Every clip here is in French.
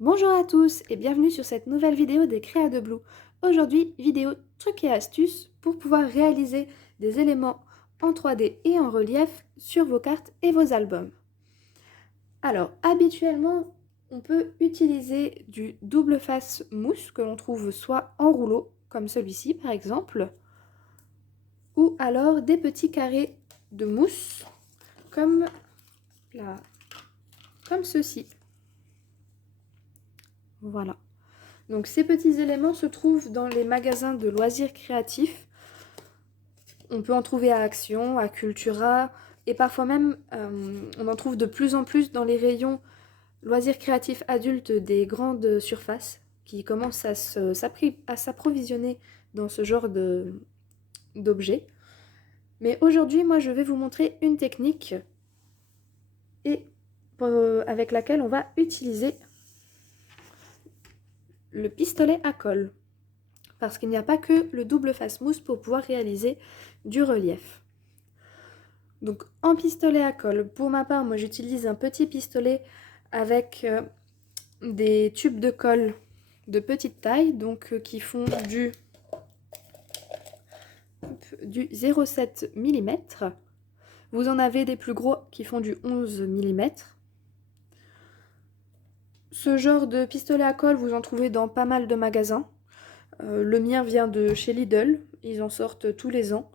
Bonjour à tous et bienvenue sur cette nouvelle vidéo des Créa de Blue. Aujourd'hui, vidéo trucs et astuces pour pouvoir réaliser des éléments en 3D et en relief sur vos cartes et vos albums. Alors, habituellement, on peut utiliser du double face mousse que l'on trouve soit en rouleau, comme celui-ci par exemple, ou alors des petits carrés de mousse comme, comme ceci. Voilà. Donc ces petits éléments se trouvent dans les magasins de loisirs créatifs. On peut en trouver à Action, à Cultura, et parfois même on en trouve de plus en plus dans les rayons loisirs créatifs adultes des grandes surfaces qui commencent à s'approvisionner dans ce genre d'objets. Mais aujourd'hui, moi, je vais vous montrer une technique avec laquelle on va utiliser le pistolet à colle. Parce qu'il n'y a pas que le double face mousse pour pouvoir réaliser du relief. Donc en pistolet à colle, pour ma part, moi j'utilise un petit pistolet avec des tubes de colle de petite taille, donc qui font du 0,7 mm. Vous en avez des plus gros qui font du 11 mm. Ce genre de pistolet à colle, vous en trouvez dans pas mal de magasins. Le mien vient de chez Lidl, ils en sortent tous les ans.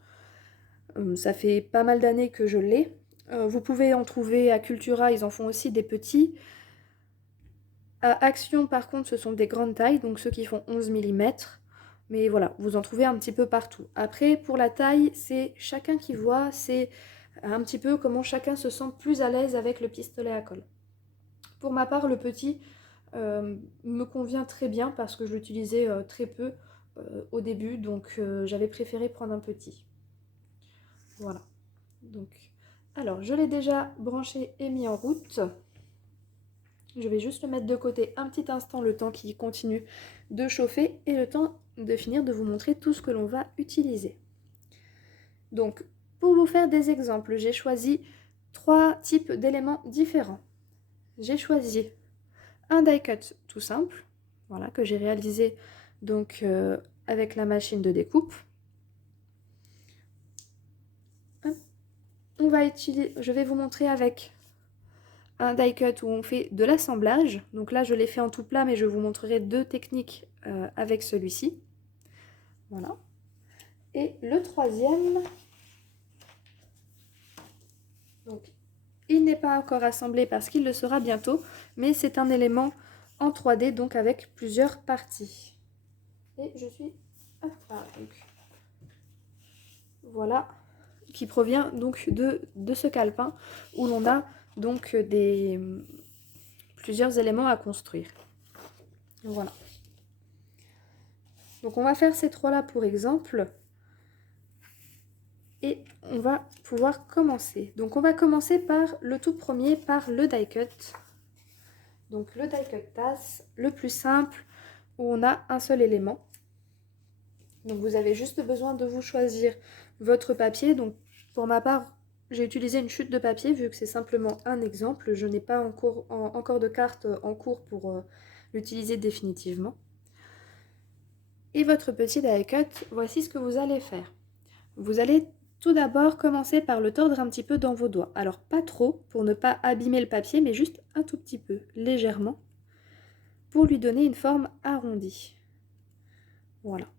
Ça fait pas mal d'années que je l'ai. Vous pouvez en trouver à Cultura, ils en font aussi des petits. À Action, par contre, ce sont des grandes tailles, donc ceux qui font 11 mm. Mais voilà, vous en trouvez un petit peu partout. Après, pour la taille, c'est chacun qui voit, c'est un petit peu comment chacun se sent plus à l'aise avec le pistolet à colle. Pour ma part, le petit me convient très bien parce que je l'utilisais très peu au début, donc j'avais préféré prendre un petit. Voilà. Donc, alors, je l'ai déjà branché et mis en route. Je vais juste le mettre de côté un petit instant, le temps qu'il continue de chauffer et le temps de finir de vous montrer tout ce que l'on va utiliser. Donc, pour vous faire des exemples, j'ai choisi 3 types d'éléments différents. J'ai choisi un die cut tout simple, voilà, que j'ai réalisé donc avec la machine de découpe. Je vais vous montrer avec un die cut où on fait de l'assemblage. Donc là, je l'ai fait en tout plat, mais je vous montrerai 2 techniques avec celui-ci. Voilà. Et le troisième, donc, il n'est pas encore assemblé parce qu'il le sera bientôt, mais c'est un élément en 3D, donc avec plusieurs parties. Et je suis... donc, voilà, qui provient donc de ce calepin où l'on a donc plusieurs éléments à construire. Voilà. Donc on va faire ces 3 là pour exemple. Et on va pouvoir commencer. Donc on va commencer par le tout premier, par le die cut. Donc le die cut tasse, le plus simple, où on a un seul élément. Donc vous avez juste besoin de vous choisir votre papier. Donc pour ma part, j'ai utilisé une chute de papier vu que c'est simplement un exemple. Je n'ai pas encore de carte en cours pour l'utiliser définitivement. Et votre petit die cut, voici ce que vous allez faire. Vous allez tout d'abord commencer par le tordre un petit peu dans vos doigts. Alors pas trop pour ne pas abîmer le papier, mais juste un tout petit peu, légèrement, pour lui donner une forme arrondie. Voilà.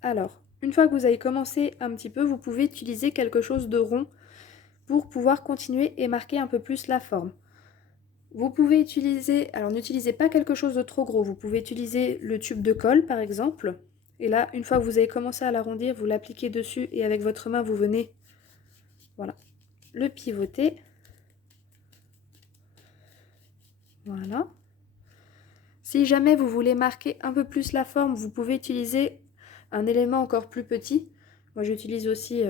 Alors, une fois que vous avez commencé un petit peu, vous pouvez utiliser quelque chose de rond pour pouvoir continuer et marquer un peu plus la forme. Vous pouvez utiliser, alors n'utilisez pas quelque chose de trop gros, vous pouvez utiliser le tube de colle par exemple. Et là, une fois que vous avez commencé à l'arrondir, vous l'appliquez dessus et avec votre main, vous venez, voilà, le pivoter. Voilà. Si jamais vous voulez marquer un peu plus la forme, vous pouvez utiliser un élément encore plus petit. Moi, j'utilise aussi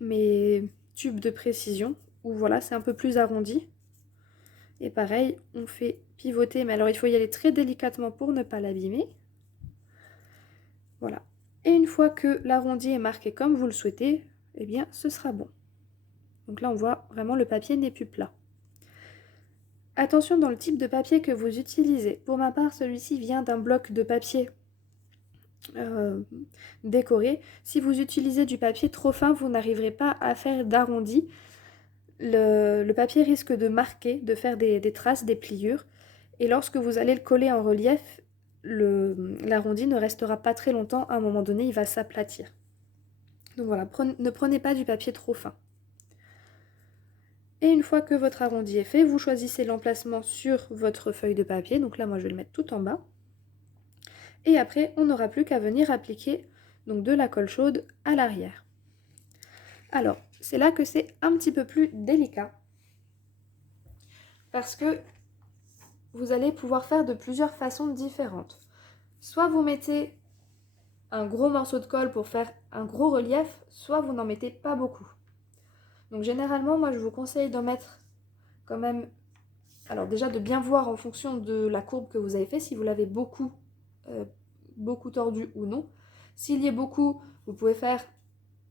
mes tubes de précision, où voilà, c'est un peu plus arrondi. Et pareil, on fait pivoter, mais alors il faut y aller très délicatement pour ne pas l'abîmer. Voilà. Et une fois que l'arrondi est marqué comme vous le souhaitez, eh bien, ce sera bon. Donc là, on voit vraiment le papier n'est plus plat. Attention dans le type de papier que vous utilisez. Pour ma part, celui-ci vient d'un bloc de papier décoré. Si vous utilisez du papier trop fin, vous n'arriverez pas à faire d'arrondi. Le papier risque de marquer, de faire des traces, des pliures. Et lorsque vous allez le coller en relief, l'arrondi ne restera pas très longtemps. À un moment donné, il va s'aplatir. Donc voilà, ne prenez pas du papier trop fin. Et une fois que votre arrondi est fait, vous choisissez l'emplacement sur votre feuille de papier. Donc là, moi, je vais le mettre tout en bas. Et après, on n'aura plus qu'à venir appliquer donc, de la colle chaude à l'arrière. Alors, c'est là que c'est un petit peu plus délicat. Parce que vous allez pouvoir faire de plusieurs façons différentes. Soit vous mettez un gros morceau de colle pour faire un gros relief, soit vous n'en mettez pas beaucoup. Donc généralement, moi je vous conseille d'en mettre quand même, alors déjà de bien voir en fonction de la courbe que vous avez fait, si vous l'avez beaucoup tordu ou non. S'il y est beaucoup, vous pouvez faire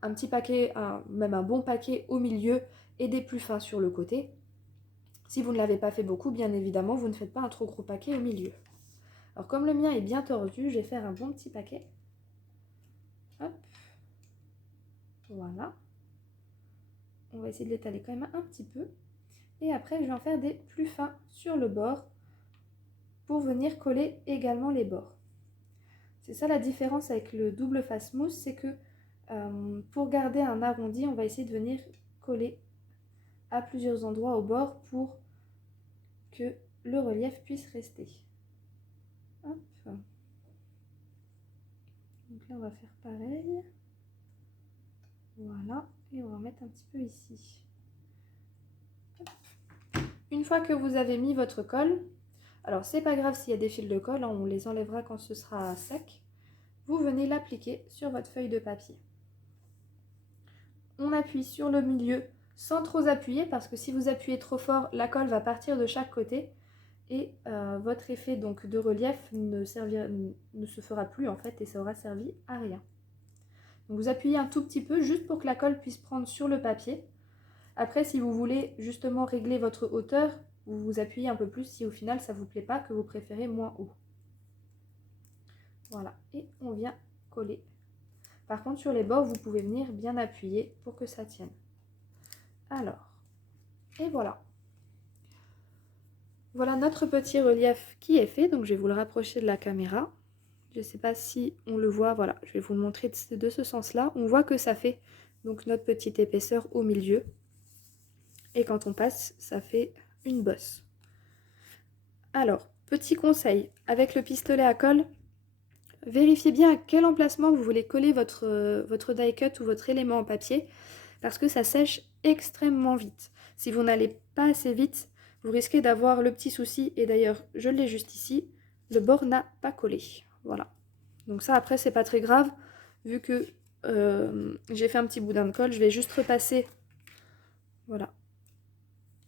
un petit paquet, même un bon paquet au milieu et des plus fins sur le côté. Si vous ne l'avez pas fait beaucoup, bien évidemment, vous ne faites pas un trop gros paquet au milieu. Alors comme le mien est bien tordu, je vais faire un bon petit paquet. Hop. Voilà. On va essayer de l'étaler quand même un petit peu. Et après, je vais en faire des plus fins sur le bord pour venir coller également les bords. C'est ça la différence avec le double face mousse, c'est que pour garder un arrondi, on va essayer de venir coller à plusieurs endroits au bord pour que le relief puisse rester. Hop. Donc là, on va faire pareil. Voilà. Et on va mettre un petit peu ici. Hop. Une fois que vous avez mis votre colle, alors c'est pas grave s'il y a des fils de colle, hein, on les enlèvera quand ce sera sec. Vous venez l'appliquer sur votre feuille de papier. On appuie sur le milieu sans trop appuyer parce que si vous appuyez trop fort, la colle va partir de chaque côté et votre effet donc de relief ne se fera plus en fait et ça aura servi à rien. Donc vous appuyez un tout petit peu juste pour que la colle puisse prendre sur le papier. Après, si vous voulez justement régler votre hauteur, vous vous appuyez un peu plus si au final ça ne vous plaît pas, que vous préférez moins haut. Voilà, et on vient coller. Par contre, sur les bords, vous pouvez venir bien appuyer pour que ça tienne. Alors, et voilà. Voilà notre petit relief qui est fait. Donc, je vais vous le rapprocher de la caméra. Je ne sais pas si on le voit. Voilà, je vais vous le montrer de ce sens-là. On voit que ça fait donc notre petite épaisseur au milieu. Et quand on passe, ça fait une bosse. Alors, petit conseil, avec le pistolet à colle, vérifiez bien à quel emplacement vous voulez coller votre die cut ou votre élément en papier parce que ça sèche extrêmement vite. Si vous n'allez pas assez vite, vous risquez d'avoir le petit souci, et d'ailleurs je l'ai juste ici, le bord n'a pas collé. Voilà. Donc ça après c'est pas très grave, vu que j'ai fait un petit boudin de colle, je vais juste repasser, voilà,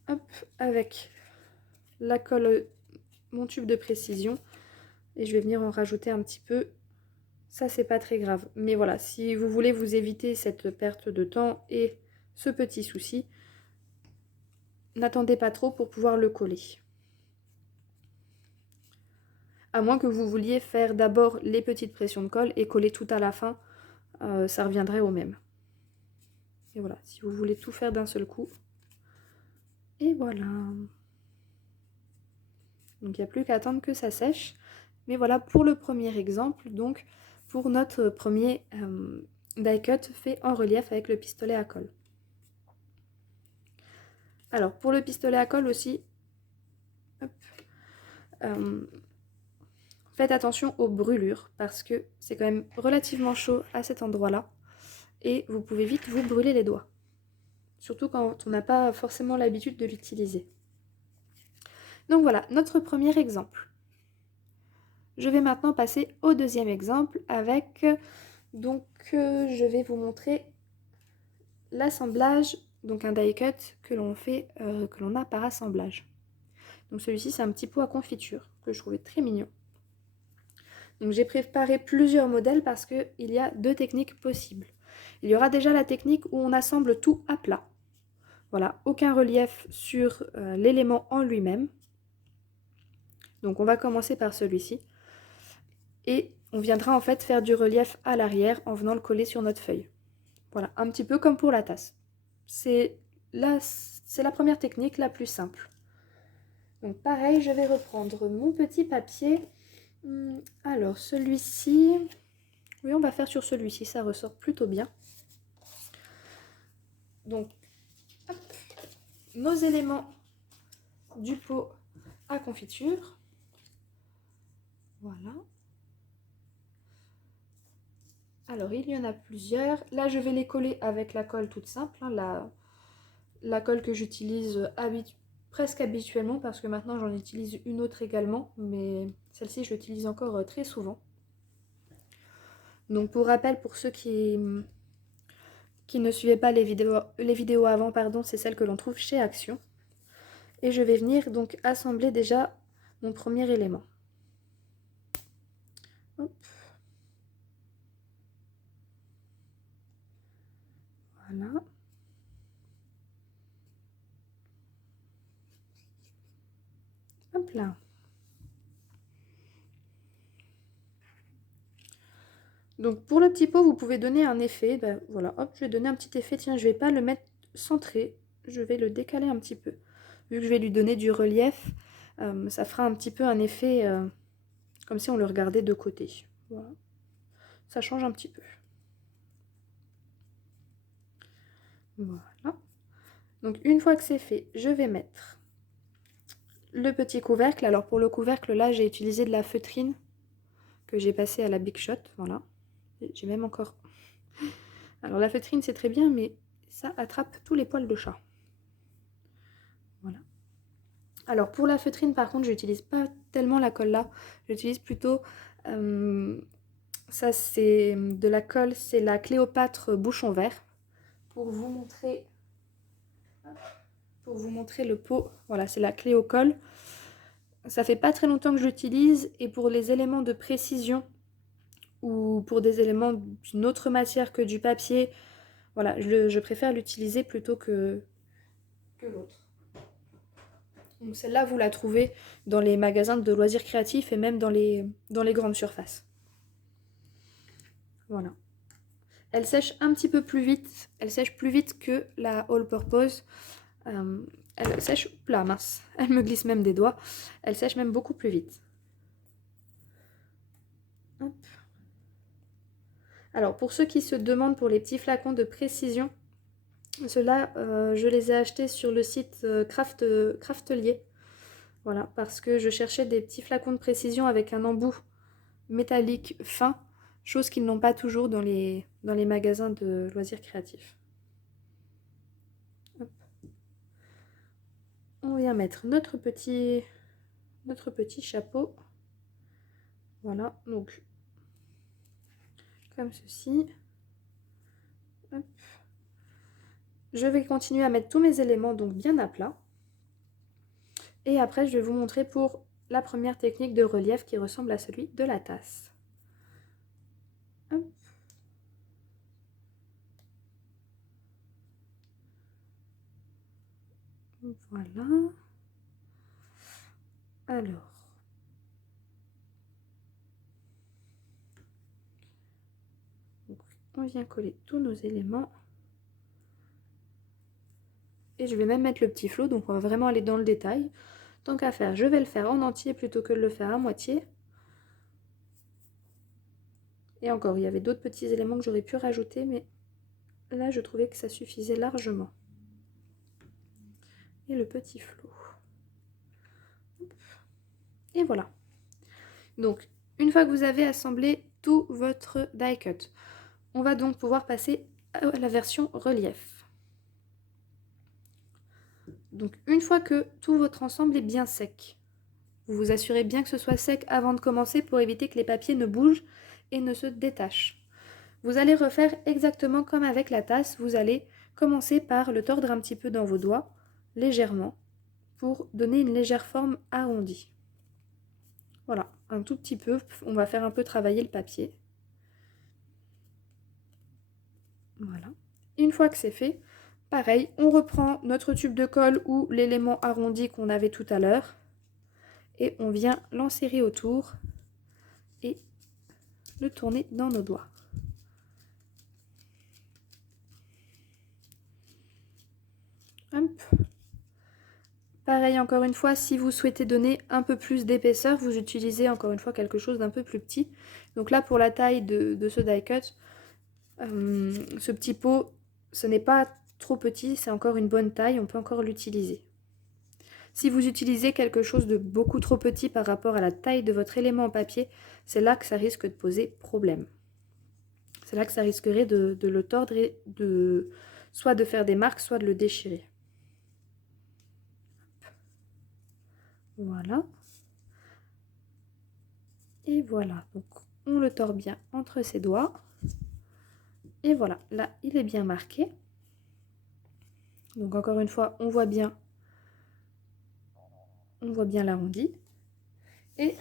hop, avec la colle, mon tube de précision. Et je vais venir en rajouter un petit peu. Ça, c'est pas très grave. Mais voilà, si vous voulez vous éviter cette perte de temps et ce petit souci, n'attendez pas trop pour pouvoir le coller. À moins que vous vouliez faire d'abord les petites pressions de colle et coller tout à la fin, ça reviendrait au même. Et voilà, si vous voulez tout faire d'un seul coup. Et voilà. Donc il n'y a plus qu'à attendre que ça sèche. Mais voilà pour le premier exemple, donc pour notre premier die cut fait en relief avec le pistolet à colle. Alors pour le pistolet à colle aussi, hop, faites attention aux brûlures parce que c'est quand même relativement chaud à cet endroit-là et vous pouvez vite vous brûler les doigts. Surtout quand on n'a pas forcément l'habitude de l'utiliser. Donc voilà, notre premier exemple. Je vais maintenant passer au deuxième exemple avec, donc je vais vous montrer l'assemblage, donc un die cut que l'on fait, que l'on a par assemblage. Donc celui-ci c'est un petit pot à confiture que je trouvais très mignon. Donc j'ai préparé plusieurs modèles parce qu'il y a deux techniques possibles. Il y aura déjà la technique où on assemble tout à plat. Voilà, aucun relief sur l'élément en lui-même. Donc on va commencer par celui-ci. Et on viendra en fait faire du relief à l'arrière en venant le coller sur notre feuille. Voilà, un petit peu comme pour la tasse. C'est la première technique la plus simple. Donc pareil, je vais reprendre mon petit papier. Alors celui-ci, oui on va faire sur celui-ci, ça ressort plutôt bien. Donc, hop, nos éléments du pot à confiture. Voilà. Alors il y en a plusieurs. Là je vais les coller avec la colle toute simple, hein, la colle que j'utilise presque habituellement parce que maintenant j'en utilise une autre également, mais celle-ci je l'utilise encore très souvent. Donc pour rappel, pour ceux qui ne suivaient pas les vidéos avant, pardon, c'est celle que l'on trouve chez Action. Et je vais venir donc assembler déjà mon premier élément. Hop. Voilà. Hop là. Donc pour le petit pot, vous pouvez donner un effet. Ben, voilà, hop, je vais donner un petit effet. Tiens, je vais pas le mettre centré. Je vais le décaler un petit peu. Vu que je vais lui donner du relief, ça fera un petit peu un effet comme si on le regardait de côté. Voilà. Ça change un petit peu. Voilà. Donc une fois que c'est fait, je vais mettre le petit couvercle. Alors pour le couvercle, là, j'ai utilisé de la feutrine que j'ai passée à la Big Shot. Voilà. J'ai même encore... Alors la feutrine, c'est très bien, mais ça attrape tous les poils de chat. Voilà. Alors pour la feutrine, par contre, j'utilise pas tellement la colle là. J'utilise plutôt... ça, c'est de la colle, c'est la Cléopâtre bouchon vert. Pour vous montrer le pot, voilà, c'est la Cléocolle. Ça fait pas très longtemps que je l'utilise et pour les éléments de précision ou pour des éléments d'une autre matière que du papier, voilà, je préfère l'utiliser plutôt que l'autre. Donc celle-là, vous la trouvez dans les magasins de loisirs créatifs et même dans les grandes surfaces. Voilà. Elle sèche un petit peu plus vite. Elle sèche plus vite que la All Purpose. Elle sèche... Là, mince. Elle me glisse même des doigts. Elle sèche même beaucoup plus vite. Hop. Alors, pour ceux qui se demandent pour les petits flacons de précision, ceux-là, je les ai achetés sur le site Craftelier. Voilà, parce que je cherchais des petits flacons de précision avec un embout métallique fin, chose qu'ils n'ont pas toujours dans les magasins de loisirs créatifs. Hop. On vient mettre notre petit chapeau. Voilà, donc comme ceci. Hop. Je vais continuer à mettre tous mes éléments donc bien à plat. Et après, je vais vous montrer pour la première technique de relief qui ressemble à celui de la tasse. Hop. Voilà. Alors. On vient coller tous nos éléments. Et je vais même mettre le petit flot, donc on va vraiment aller dans le détail. Tant qu'à faire, je vais le faire en entier plutôt que de le faire à moitié. Et encore, il y avait d'autres petits éléments que j'aurais pu rajouter, mais là, je trouvais que ça suffisait largement. Et le petit flot. Et voilà. Donc, une fois que vous avez assemblé tout votre die cut, on va donc pouvoir passer à la version relief. Donc, une fois que tout votre ensemble est bien sec, vous vous assurez bien que ce soit sec avant de commencer pour éviter que les papiers ne bougent et ne se détachent. Vous allez refaire exactement comme avec la tasse. Vous allez commencer par le tordre un petit peu dans vos doigts, légèrement, pour donner une légère forme arrondie. Voilà, un tout petit peu. On va faire un peu travailler le papier. Voilà. Une fois que c'est fait, pareil, on reprend notre tube de colle ou l'élément arrondi qu'on avait tout à l'heure. et on vient l'enserrer autour et le tourner dans nos doigts. Hop. Pareil, encore une fois, si vous souhaitez donner un peu plus d'épaisseur, vous utilisez encore une fois quelque chose d'un peu plus petit. Donc là, pour la taille de ce die cut, ce petit pot, ce n'est pas trop petit, c'est encore une bonne taille, on peut encore l'utiliser. Si vous utilisez quelque chose de beaucoup trop petit par rapport à la taille de votre élément en papier, c'est là que ça risque de poser problème. C'est là que ça risquerait de le tordre et soit de faire des marques, soit de le déchirer. Voilà. Et voilà, donc on le tord bien entre ses doigts. Et voilà, là il est bien marqué. Donc encore une fois, on voit bien l'arrondi. Et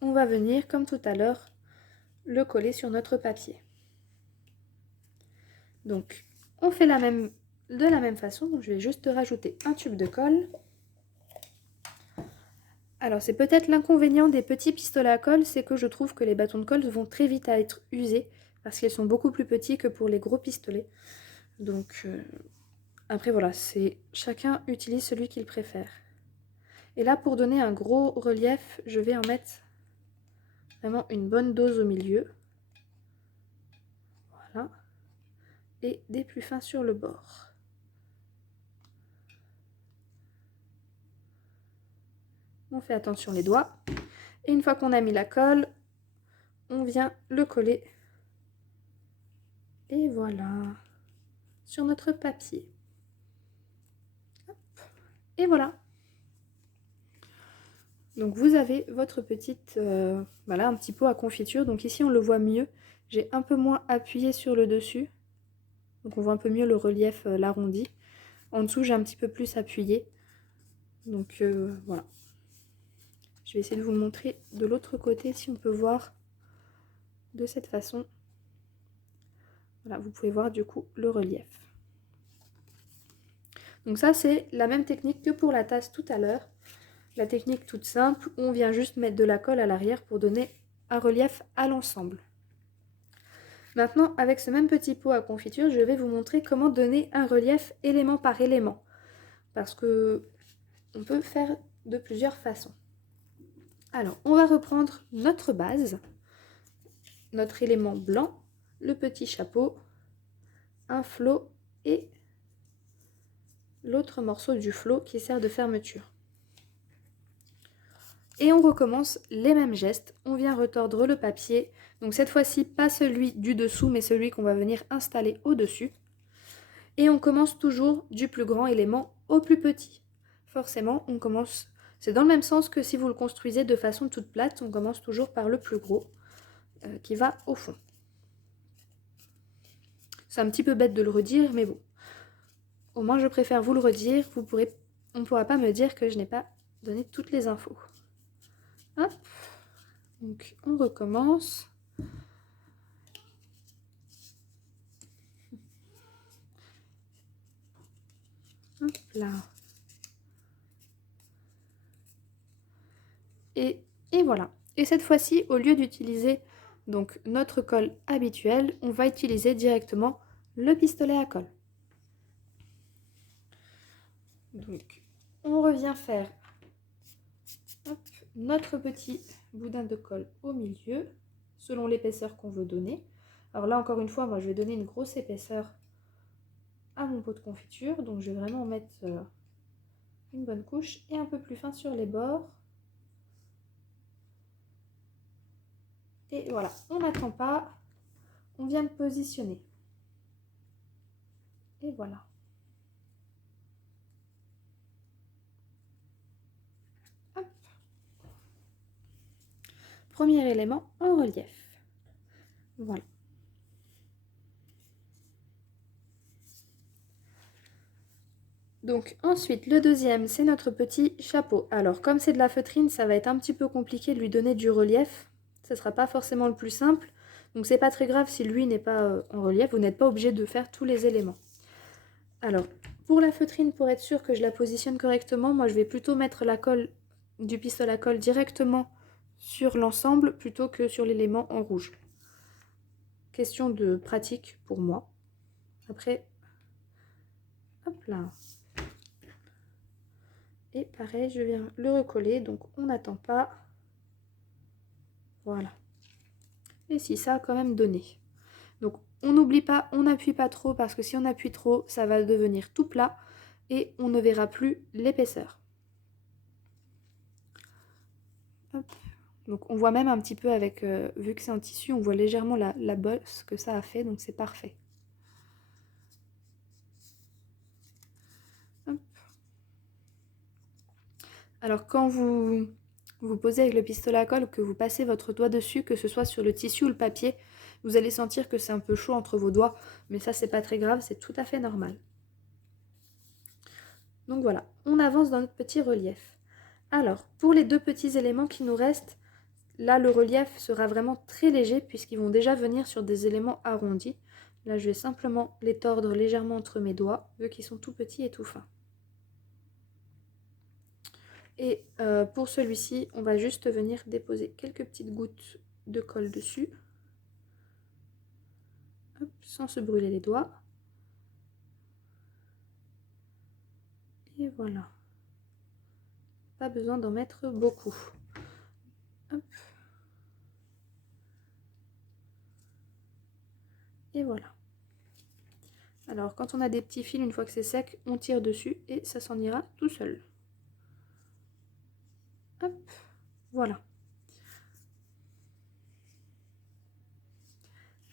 on va venir, comme tout à l'heure, le coller sur notre papier. Donc on fait de la même façon. Donc je vais juste rajouter un tube de colle. Alors c'est peut-être l'inconvénient des petits pistolets à colle, c'est que je trouve que les bâtons de colle vont très vite à être usés parce qu'ils sont beaucoup plus petits que pour les gros pistolets. Donc après voilà, chacun utilise celui qu'il préfère. Et là pour donner un gros relief, je vais en mettre vraiment une bonne dose au milieu. Voilà. Et des plus fins sur le bord. On fait attention les doigts. Et une fois qu'on a mis la colle, on vient le coller. Et voilà, sur notre papier. Hop. Et voilà. Donc vous avez votre petite, voilà, un petit pot à confiture. Donc ici on le voit mieux. J'ai un peu moins appuyé sur le dessus. Donc on voit un peu mieux le relief, l'arrondi. En dessous j'ai un petit peu plus appuyé. Donc voilà. Je vais essayer de vous montrer de l'autre côté si on peut voir de cette façon. Voilà, vous pouvez voir du coup le relief. Donc ça c'est la même technique que pour la tasse tout à l'heure. La technique toute simple, on vient juste mettre de la colle à l'arrière pour donner un relief à l'ensemble. Maintenant, avec ce même petit pot à confiture, je vais vous montrer comment donner un relief élément par élément. Parce que on peut faire de plusieurs façons. Alors, on va reprendre notre base, notre élément blanc, le petit chapeau, un flot et l'autre morceau du flot qui sert de fermeture. Et on recommence les mêmes gestes. On vient retordre le papier. Donc cette fois-ci, pas celui du dessous, mais celui qu'on va venir installer au-dessus. Et on commence toujours du plus grand élément au plus petit. Forcément, on commence... C'est dans le même sens que si vous le construisez de façon toute plate, on commence toujours par le plus gros qui va au fond. C'est un petit peu bête de le redire, mais bon. Au moins, je préfère vous le redire. On ne pourra pas me dire que je n'ai pas donné toutes les infos. Hop. Donc, on recommence. Hop là. Et voilà. Et cette fois-ci, au lieu d'utiliser donc notre colle habituelle, on va utiliser directement le pistolet à colle. Donc, on revient faire notre petit boudin de colle au milieu, selon l'épaisseur qu'on veut donner. Alors là, encore une fois, moi, je vais donner une grosse épaisseur à mon pot de confiture. Donc, je vais vraiment mettre une bonne couche et un peu plus fin sur les bords. Et voilà, on n'attend pas, on vient le positionner. Et voilà. Hop. Premier élément en relief. Voilà. Donc ensuite, le deuxième, c'est notre petit chapeau. Alors, comme c'est de la feutrine, ça va être un petit peu compliqué de lui donner du relief. Ce ne sera pas forcément le plus simple. Donc, c'est pas très grave si lui n'est pas en relief. Vous n'êtes pas obligé de faire tous les éléments. Alors, pour la feutrine, pour être sûr que je la positionne correctement, moi, je vais plutôt mettre la colle du pistolet à colle directement sur l'ensemble plutôt que sur l'élément en rouge. Question de pratique pour moi. Après, hop là. Et pareil, je viens le recoller, donc on n'attend pas. Voilà. Et si ça a quand même donné. Donc on n'oublie pas, on n'appuie pas trop parce que si on appuie trop, ça va devenir tout plat et on ne verra plus l'épaisseur. Donc on voit même un petit peu avec, vu que c'est en tissu, on voit légèrement la bosse que ça a fait, donc c'est parfait. Hop. Alors quand vous posez avec le pistolet à colle, que vous passez votre doigt dessus, que ce soit sur le tissu ou le papier, vous allez sentir que c'est un peu chaud entre vos doigts, mais ça c'est pas très grave, c'est tout à fait normal. Donc voilà, on avance dans notre petit relief. Alors, pour les deux petits éléments qui nous restent, là le relief sera vraiment très léger puisqu'ils vont déjà venir sur des éléments arrondis. Là je vais simplement les tordre légèrement entre mes doigts, vu qu'ils sont tout petits et tout fins. Et pour celui-ci, on va juste venir déposer quelques petites gouttes de colle dessus. Hop, sans se brûler les doigts. Et voilà. Pas besoin d'en mettre beaucoup. Hop. Et voilà. Alors quand on a des petits fils, une fois que c'est sec, on tire dessus et ça s'en ira tout seul. Hop, voilà.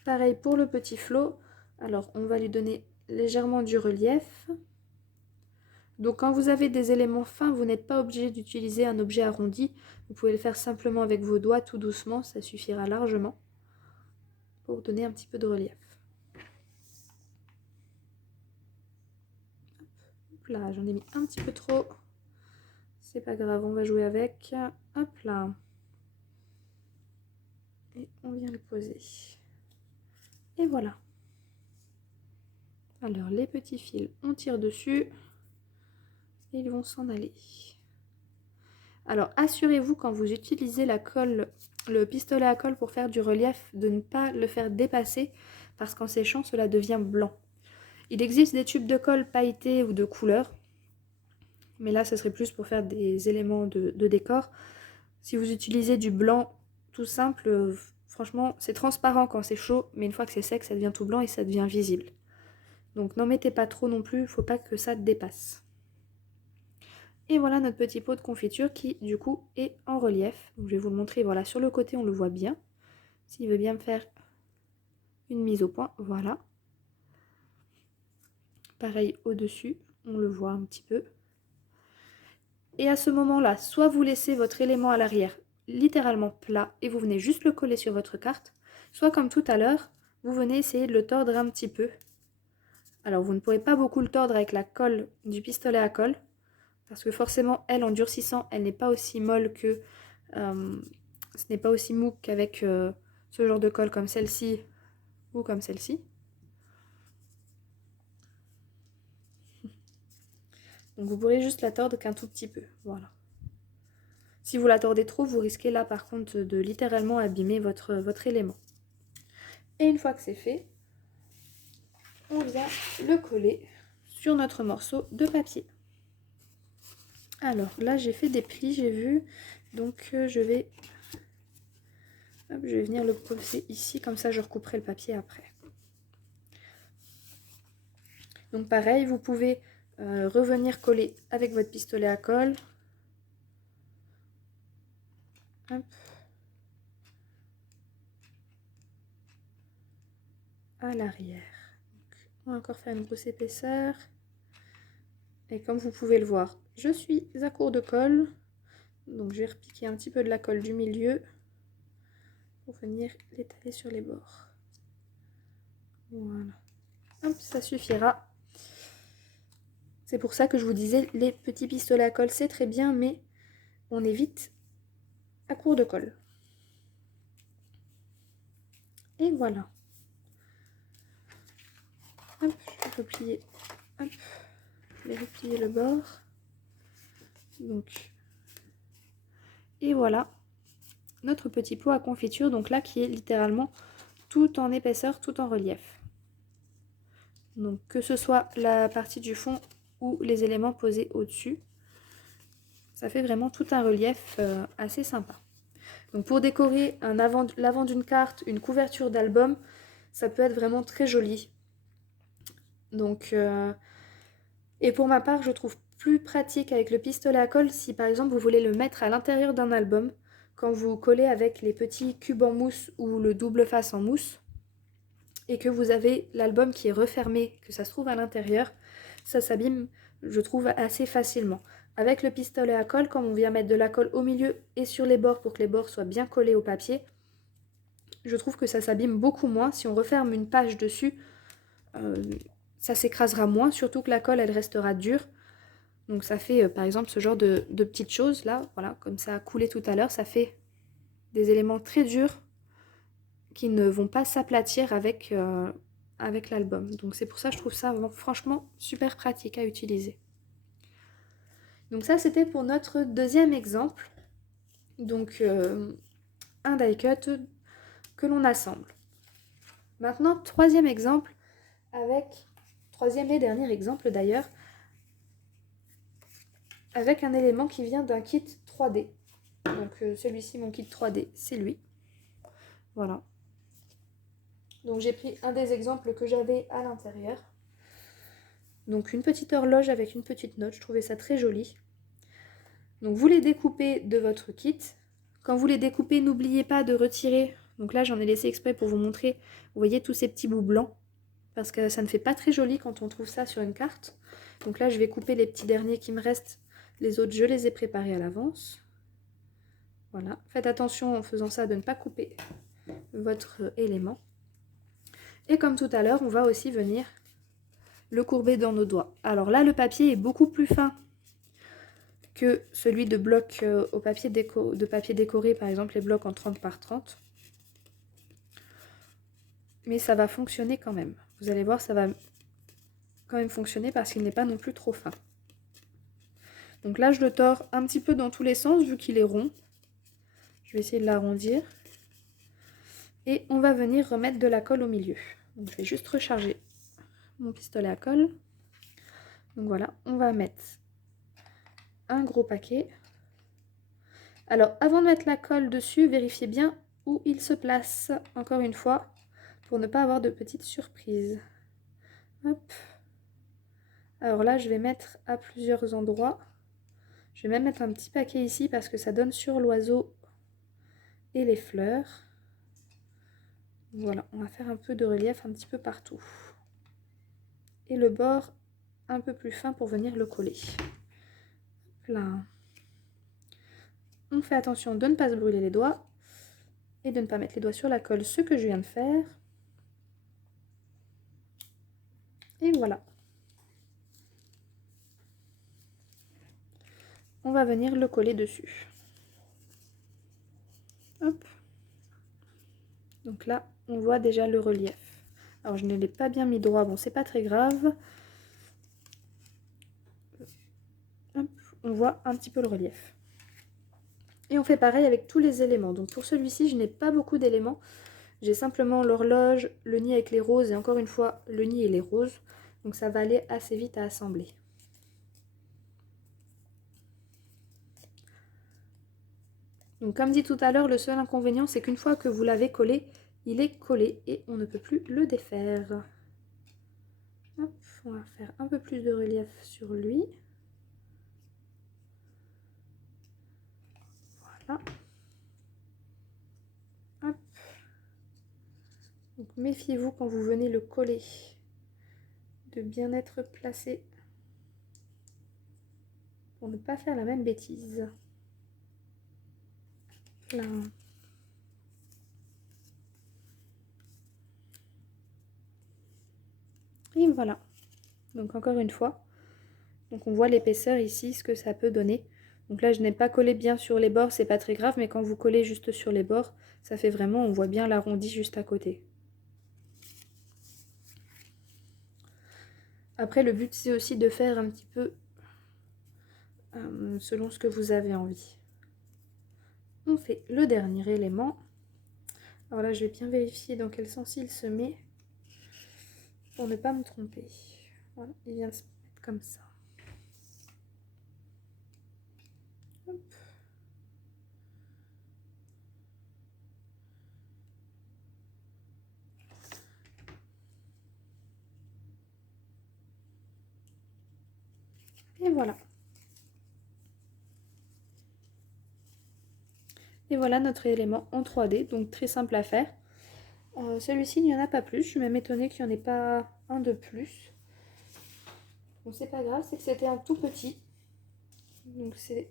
Pareil pour le petit flot. Alors on va lui donner légèrement du relief. Donc quand vous avez des éléments fins, vous n'êtes pas obligé d'utiliser un objet arrondi. Vous pouvez le faire simplement avec vos doigts, tout doucement, ça suffira largement pour donner un petit peu de relief. Hop là, j'en ai mis un petit peu trop. C'est pas grave, on va jouer avec. Hop là. Et on vient le poser. Et voilà. Alors les petits fils, on tire dessus. Et ils vont s'en aller. Alors assurez-vous quand vous utilisez la colle, le pistolet à colle pour faire du relief, de ne pas le faire dépasser parce qu'en séchant cela devient blanc. Il existe des tubes de colle pailletés ou de couleur, mais là ce serait plus pour faire des éléments de décor. Si vous utilisez du blanc tout simple, franchement c'est transparent quand c'est chaud, mais une fois que c'est sec ça devient tout blanc et ça devient visible. Donc n'en mettez pas trop non plus, il ne faut pas que ça dépasse. Et voilà notre petit pot de confiture qui du coup est en relief. Donc, je vais vous le montrer, voilà, sur le côté on le voit bien. S'il veut bien me faire une mise au point, voilà. Pareil au-dessus, on le voit un petit peu. Et à ce moment-là, soit vous laissez votre élément à l'arrière littéralement plat et vous venez juste le coller sur votre carte, soit comme tout à l'heure, vous venez essayer de le tordre un petit peu. Alors vous ne pourrez pas beaucoup le tordre avec la colle du pistolet à colle, parce que forcément, elle, en durcissant, elle n'est pas aussi molle que... ce n'est pas aussi mou qu'avec ce genre de colle comme celle-ci ou comme celle-ci. Donc vous pourrez juste la tordre qu'un tout petit peu, voilà. Si vous la tordez trop, vous risquez là par contre de littéralement abîmer votre élément. Et une fois que c'est fait, on vient le coller sur notre morceau de papier. Alors là j'ai fait des plis, j'ai vu, donc je vais venir le poser ici, comme ça je recouperai le papier après. Donc pareil, vous pouvez revenir coller avec votre pistolet à colle. Hop. À l'arrière. On va encore faire une grosse épaisseur. Et comme vous pouvez le voir, je suis à court de colle. Donc je vais repiquer un petit peu de la colle du milieu pour venir l'étaler sur les bords. Voilà. Hop, ça suffira. C'est pour ça que je vous disais, les petits pistolets à colle, c'est très bien, mais on est vite à court de colle. Et voilà. Hop, je vais replier. Hop, je vais replier le bord. Donc, Et voilà notre petit pot à confiture, donc là qui est littéralement tout en épaisseur, tout en relief. Donc que ce soit la partie du fond ou les éléments posés au-dessus, ça fait vraiment tout un relief assez sympa. Donc pour décorer l'avant d'une carte, une couverture d'album, ça peut être vraiment très joli. Donc, et pour ma part, je trouve plus pratique avec le pistolet à colle si par exemple vous voulez le mettre à l'intérieur d'un album, quand vous collez avec les petits cubes en mousse ou le double face en mousse, et que vous avez l'album qui est refermé, que ça se trouve à l'intérieur, ça s'abîme, je trouve, assez facilement. Avec le pistolet à colle, comme on vient mettre de la colle au milieu et sur les bords pour que les bords soient bien collés au papier, je trouve que ça s'abîme beaucoup moins. Si on referme une page dessus, ça s'écrasera moins, surtout que la colle, elle restera dure. Donc ça fait, par exemple, ce genre de petites choses là, voilà, comme ça a coulé tout à l'heure, ça fait des éléments très durs qui ne vont pas s'aplatir avec l'album. Donc c'est pour ça que je trouve ça franchement super pratique à utiliser. Donc ça c'était pour notre deuxième exemple. Donc un die cut que l'on assemble. Maintenant troisième exemple troisième et dernier exemple d'ailleurs, avec un élément qui vient d'un kit 3D. Donc celui-ci, mon kit 3D, c'est lui. Voilà. Donc j'ai pris un des exemples que j'avais à l'intérieur. Donc une petite horloge avec une petite note, je trouvais ça très joli. Donc vous les découpez de votre kit. Quand vous les découpez, n'oubliez pas de retirer. Donc là j'en ai laissé exprès pour vous montrer, vous voyez tous ces petits bouts blancs, parce que ça ne fait pas très joli quand on trouve ça sur une carte. Donc là je vais couper les petits derniers qui me restent, les autres je les ai préparés à l'avance. Voilà, faites attention en faisant ça de ne pas couper votre élément. Et comme tout à l'heure, on va aussi venir le courber dans nos doigts. Alors là, le papier est beaucoup plus fin que celui de bloc de papier décoré, par exemple les blocs en 30 par 30. Mais ça va fonctionner quand même. Vous allez voir, ça va quand même fonctionner parce qu'il n'est pas non plus trop fin. Donc là, je le tords un petit peu dans tous les sens vu qu'il est rond. Je vais essayer de l'arrondir. Et on va venir remettre de la colle au milieu. Donc je vais juste recharger mon pistolet à colle. Donc voilà, on va mettre un gros paquet. Alors avant de mettre la colle dessus, vérifiez bien où il se place, encore une fois, pour ne pas avoir de petites surprises. Hop. Alors là, je vais mettre à plusieurs endroits. Je vais même mettre un petit paquet ici parce que ça donne sur l'oiseau et les fleurs. Voilà, on va faire un peu de relief un petit peu partout. Et le bord un peu plus fin pour venir le coller. Là. On fait attention de ne pas se brûler les doigts et de ne pas mettre les doigts sur la colle, ce que je viens de faire. Et voilà. On va venir le coller dessus. Hop. Donc là, on voit déjà le relief. Alors je ne l'ai pas bien mis droit, bon c'est pas très grave. Hop, on voit un petit peu le relief. Et on fait pareil avec tous les éléments. Donc pour celui-ci, je n'ai pas beaucoup d'éléments. J'ai simplement l'horloge, le nid avec les roses et encore une fois le nid et les roses. Donc ça va aller assez vite à assembler. Donc comme dit tout à l'heure, le seul inconvénient c'est qu'une fois que vous l'avez collé, il est collé et on ne peut plus le défaire. Hop, on va faire un peu plus de relief sur lui. Voilà. Hop. Donc méfiez-vous quand vous venez le coller de bien être placé pour ne pas faire la même bêtise. Là. Et voilà. Donc encore une fois, donc on voit l'épaisseur ici, ce que ça peut donner. Donc là je n'ai pas collé bien sur les bords, c'est pas très grave, mais quand vous collez juste sur les bords, ça fait vraiment, on voit bien l'arrondi juste à côté. Après le but c'est aussi de faire un petit peu selon ce que vous avez envie. on fait le dernier élément. Alors là, je vais bien vérifier dans quel sens il se met pour ne pas me tromper. Voilà, il vient de se mettre comme ça. Hop. Et voilà. Et voilà notre élément en 3D, donc très simple à faire. Celui-ci, il n'y en a pas plus. Je suis même étonnée qu'il n'y en ait pas un de plus. Bon, c'est pas grave, c'est que c'était un tout petit. Donc c'est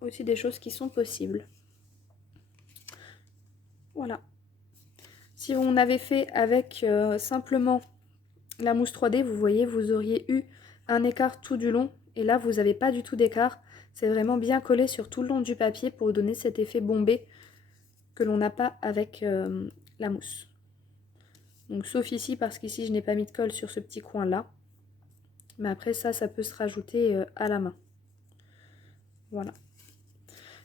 aussi des choses qui sont possibles. Voilà. Si on avait fait avec simplement la mousse 3D, vous voyez, vous auriez eu un écart tout du long. Et là, vous n'avez pas du tout d'écart. C'est vraiment bien collé sur tout le long du papier pour donner cet effet bombé que l'on n'a pas avec la mousse. Donc sauf ici, parce qu'ici, je n'ai pas mis de colle sur ce petit coin-là. Mais après, ça peut se rajouter à la main. Voilà.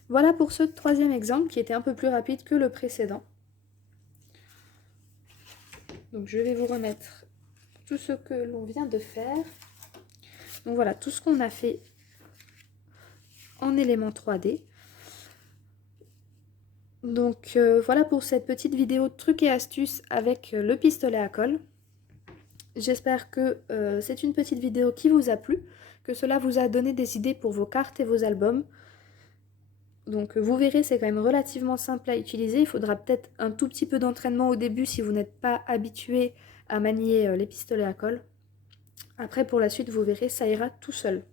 Voilà pour ce troisième exemple qui était un peu plus rapide que le précédent. Donc je vais vous remettre tout ce que l'on vient de faire. Donc voilà, tout ce qu'on a fait en élément 3D. Donc voilà pour cette petite vidéo de trucs et astuces avec le pistolet à colle. J'espère que c'est une petite vidéo qui vous a plu, que cela vous a donné des idées pour vos cartes et vos albums. Donc vous verrez, c'est quand même relativement simple à utiliser. Il faudra peut-être un tout petit peu d'entraînement au début si vous n'êtes pas habitué à manier les pistolets à colle. Après pour la suite, vous verrez, ça ira tout seul.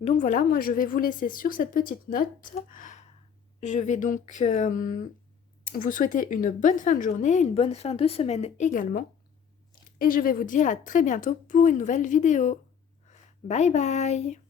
Donc voilà, moi je vais vous laisser sur cette petite note. Je vais donc vous souhaiter une bonne fin de journée, une bonne fin de semaine également. Et je vais vous dire à très bientôt pour une nouvelle vidéo. Bye bye!